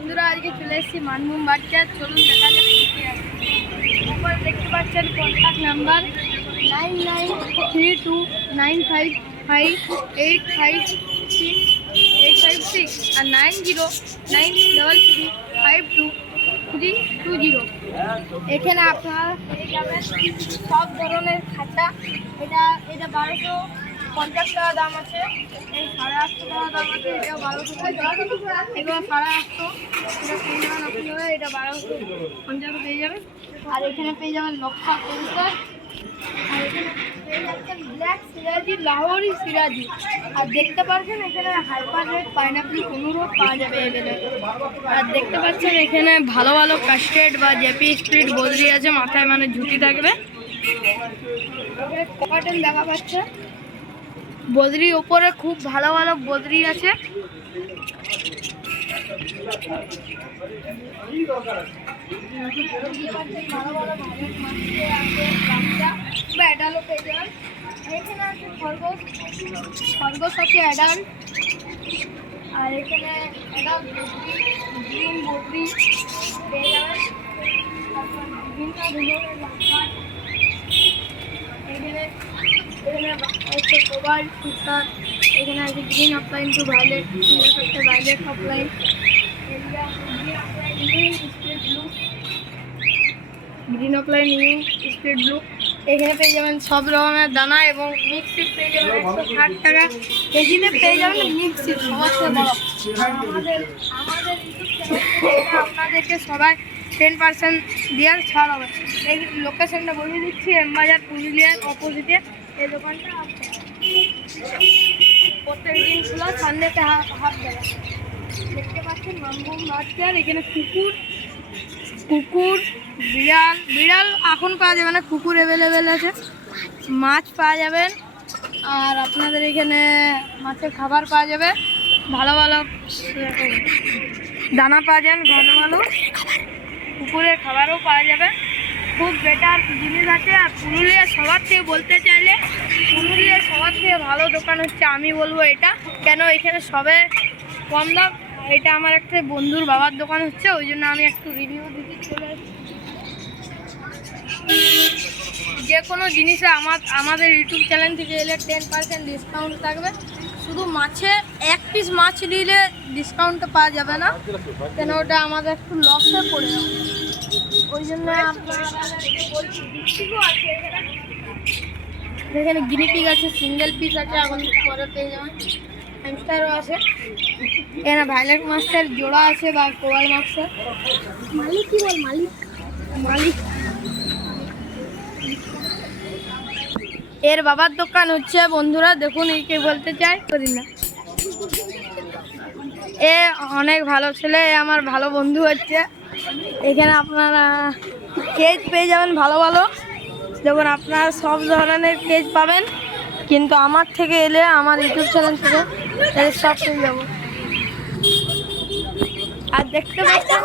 বন্ধুরা আজকে চলে এসেছি মানভূম বাচ্চা। চলুন দেখা যাক কি আছে। উপরে দেখতে পাচ্ছেন কন্ট্যাক্ট নাম্বার 9932955856 আর 9093352320। এখানে আপনারা পেয়ে যাবেন সব ধরনের খাঁচা। এটা 1250 টাকা দাম আছে, এই 850 টাকা দাম আছে, এটা 1200 টাকা, এগুলো 850, এটা পেয়ে যাবেন আপনারা, এটা 1250 পেয়ে যাবেন। আর এখানে পেয়ে যাবেন লক্ষা কবুতর, আর এখানে পেয়ে যাচ্ছেন ব্ল্যাক সিরাজি, লাহোরি সিরাজি। আর দেখতে পাচ্ছেন এখানে হাইপার রেড পাইনাপল অনুরোধ পাওয়া যাবে এখানে। আর দেখতে পাচ্ছেন এখানে ভালো ভালো কাস্টেড বা জেপি স্প্লিট বদলি আছে, মাথায় মানে ঝুঁটি থাকবে। ককাটেল দেখা পাচ্ছে, বদরি ওপরে খুব ভালো ভালো বদরি আছে। এখানে আছে খরগোশ, খরগোশ আছে অ্যাডাল্ট। আর এখানে অ্যাডাল্ট গ্রিন বদরি পেয়ে যাবেন। তারপর বিভিন্ন ধরনের লাফার এখানে আছে কোবাল্ট ফিশার, এখানে আছে green offline to violet, violet offline, green offline new speed blue. এখানে পেয়ে যাবেন সব রকমের দানা এবং মিক্সিট পেয়ে যাবেন 160 টাকা কেজিতে পেয়ে যাবেন মিক্সিট সবার থেকে বড়। আমাদের ইউটিউব চ্যানেলে আপনাদেরকে সবাই 10% দেওয়ার ছাড় হবে। এই লোকেশনটা বলে দিচ্ছি, এমবাজার পুরুলিয়ার অপোজিটে এই দোকানটা আছে। প্রত্যেক দিন খোলা, সানডেতে হাফ বেলা। দেখতে পাচ্ছেন মানভূম বাচ্চার। এখানে কুকুর বিড়াল এখন পাওয়া যাবে না, কুকুর অ্যাভেলেবেল আছে। মাছ পাওয়া যাবেন, আর আপনাদের এখানে মাছের খাবার পাওয়া যাবে, ভালো ভালো দানা পাওয়া যাবে, ভালো ভালো কুকুরের খাবারও পাওয়া যাবে। খুব বেটার জিনিস আছে। আর পুরুলিয়া সবার থেকে বলতে চাইলে পুরুলিয়া সবার থেকে ভালো দোকান হচ্ছে আমি বলবো এটা, কেন এখানে সবে কম দাম। এটা আমার একটা বন্ধুর বাবার দোকান হচ্ছে, ওই জন্য আমি একটু রিভিউ দিতে চলে আসছি। যে কোনো জিনিসে আমাদের ইউটিউব চ্যানেল থেকে এলে 10% ডিসকাউন্ট থাকবে। শুধু মাছে এক পিস মাছ নিলে ডিসকাউন্টটা পাওয়া যাবে না, কেন ওটা আমাদের একটু লসে পড়ে যাবে। ওই জন্য এখানে গিনিপিগ আছে, সিঙ্গেল পিস আছে, এখন পরে পেয়ে যাবেন। হ্যামস্টারও আছে, এখানে ভায়োলেট মাস্টার জোড়া আছে বা কোয়াল মাস্টার। মালিক কি বল, মালিক এর বাবার দোকান হচ্ছে বন্ধুরা, দেখুন এই কে বলতে চাই করি না, এ অনেক ভালো ছেলে, এ আমার ভালো বন্ধু হচ্ছে। এখানে আপনারা কেজ পেয়ে যাবেন ভালো ভালো, যেমন আপনারা সব ধরনের কেজ পাবেন, কিন্তু আমার থেকে এলে আমার ইউটিউব চ্যানেল থেকে সব পেয়ে যাবো। আর দেখতে পাচ্ছেন